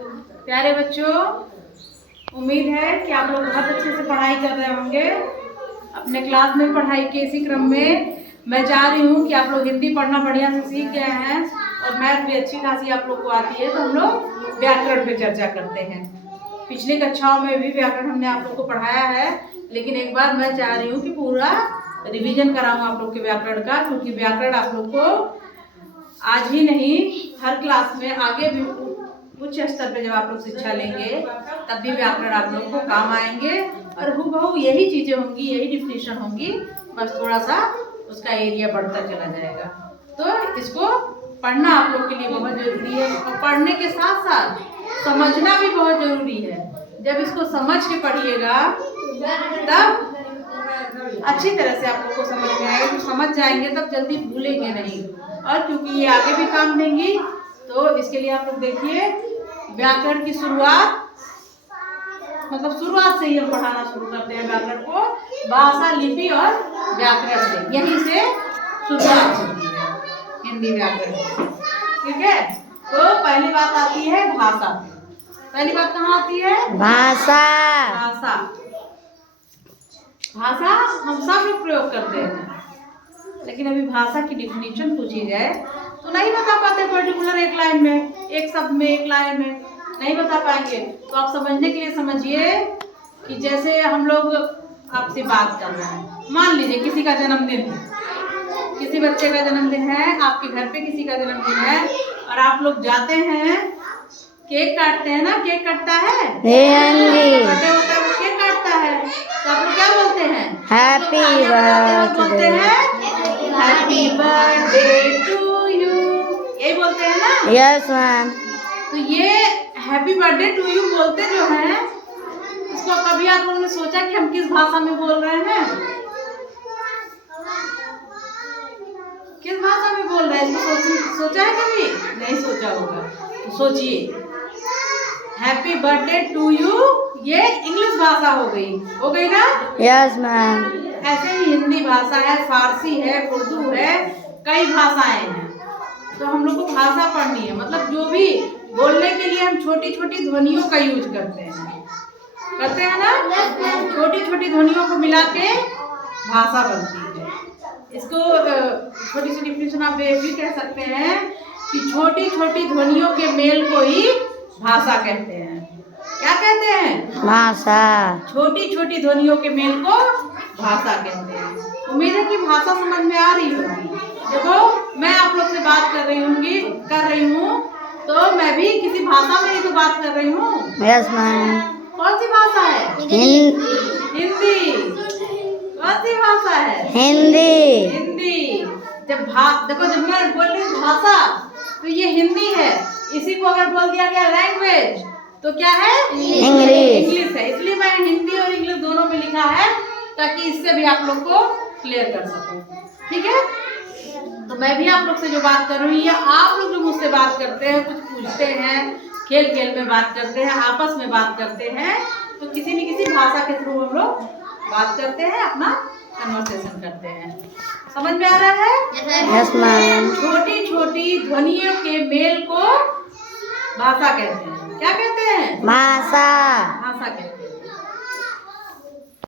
प्यारे बच्चों, उम्मीद है कि आप लोग बहुत अच्छे से पढ़ाई कर रहे होंगे। अपने क्लास में पढ़ाई के इसी क्रम में मैं चाह रही हूँ कि आप लोग हिंदी पढ़ना बढ़िया से सीख गए हैं और मैथ भी अच्छी खासी आप लोग को आती है। तो हम लोग व्याकरण पे चर्चा करते हैं। पिछली कक्षाओं में भी व्याकरण हमने आप लोग को पढ़ाया है, लेकिन एक बार मैं चाह रही हूँ कि पूरा रिवीजन कराऊँ आप लोग के व्याकरण का, क्योंकि व्याकरण आप लोग को आज ही नहीं हर क्लास में आगे भी उच्च स्तर पे जब आप लोग शिक्षा लेंगे तब भी व्याकरण आप लोग को काम आएंगे और हूबहू यही चीजें होंगी, यही डिफिनेशन होंगी, बस थोड़ा सा उसका एरिया बढ़ता चला जाएगा। तो इसको पढ़ना आप लोग के लिए बहुत जरूरी है और पढ़ने के साथ साथ समझना भी बहुत जरूरी है। जब इसको समझ के पढ़िएगा तब अच्छी तरह से आप लोग को समझ में आएगा। तो समझ जाएंगे तब जल्दी भूलेंगे नहीं, और क्योंकि ये आगे भी काम देंगी तो इसके लिए आप लोग देखिए व्याकरण की शुरुआत, मतलब शुरुआत से ही हम पढ़ाना शुरू करते हैं व्याकरण को। भाषा, लिपि और व्याकरण से, यहीं से शुरुआत होती है हिंदी व्याकरण। ठीक है, तो पहली बात आती है भाषा। पहली बात कहाँ आती है? भाषा। भाषा, भाषा हम सब लोग प्रयोग करते हैं, लेकिन अभी भाषा की डिफिनीशन पूछी जाए तो नहीं बता पाते। पर्टिकुलर एक लाइन में, एक शब्द में, एक लाइन में नहीं बता पाएंगे। तो आप समझने के लिए समझिए कि जैसे हम लोग आपसे बात कर रहे हैं, मान लीजिए किसी का जन्मदिन है, किसी बच्चे का जन्मदिन है, आपके घर पे किसी का जन्मदिन है और आप लोग जाते हैं, केक काटते हैं ना, केक कटता है, बर्थडे होता है, वो केक काटता है, तो आप लोग क्या बोलते हैं? हैप्पी बर्थडे बोलते हैं, हैप्पी बर्थडे टू यू, यही बोलते हैं ना? Yes ma'am. तो ये हैप्पी बर्थडे टू यू बोलते जो हैं, इसको कभी आप लोगों ने सोचा कि हम किस भाषा में बोल रहे हैं? किस भाषा में बोल रहे हैं? इसको सोचा है कभी? नहीं सोचा होगा, तो सोचिए। हैप्पी बर्थडे टू यू ये इंग्लिश भाषा हो गई ना? Yes ma'am. ऐसे ही हिंदी भाषा है, फारसी है, उर्दू है, कई भाषाएं हैं। तो हम लोग को भाषा पढ़नी है, मतलब जो भी बोलने के लिए हम छोटी छोटी ध्वनियों का यूज करते हैं ना? छोटी छोटी ध्वनियों को मिला के भाषा बनती है। इसको छोटी सी डिफिनेशन आप ये भी कह सकते हैं कि छोटी छोटी ध्वनियों के मेल को ही भाषा कहते हैं। क्या कहते हैं? भाषा। छोटी छोटी ध्वनियों के मेल को भाषा कहते हैं। उम्मीद है कि भाषा समझ में आ रही होगी। देखो, मैं आप लोग से बात कर रही हूँ तो मैं भी किसी भाषा में ही तो बात कर रही हूँ। Yes ma'am. कौन सी भाषा है? हिंदी। कौन सी भाषा है? हिंदी। देखो, जब मैं बोल रही हूँ भाषा तो ये हिंदी है। इसी को अगर बोल दिया गया लैंग्वेज तो क्या है? इंग्लिश है। इसलिए मैं हिंदी और इंग्लिश दोनों में लिखा है ताकि इससे भी आप लोग को क्लियर कर सकूं। ठीक है, तो मैं भी आप लोग से जो बात कर रही हूँ या आप लोग जो मुझसे बात करते हैं, कुछ पूछते हैं, खेल खेल में बात करते हैं, आपस में बात करते हैं, तो किसी न किसी भाषा के थ्रू हम लोग बात करते हैं, अपना कन्वर्सेशन करते हैं। समझ में आ रहा है? Yes ma'am. छोटी छोटी ध्वनियों के मेल को भाषा कहते हैं। क्या कहते हैं? भाषा। भाषा कहते हैं।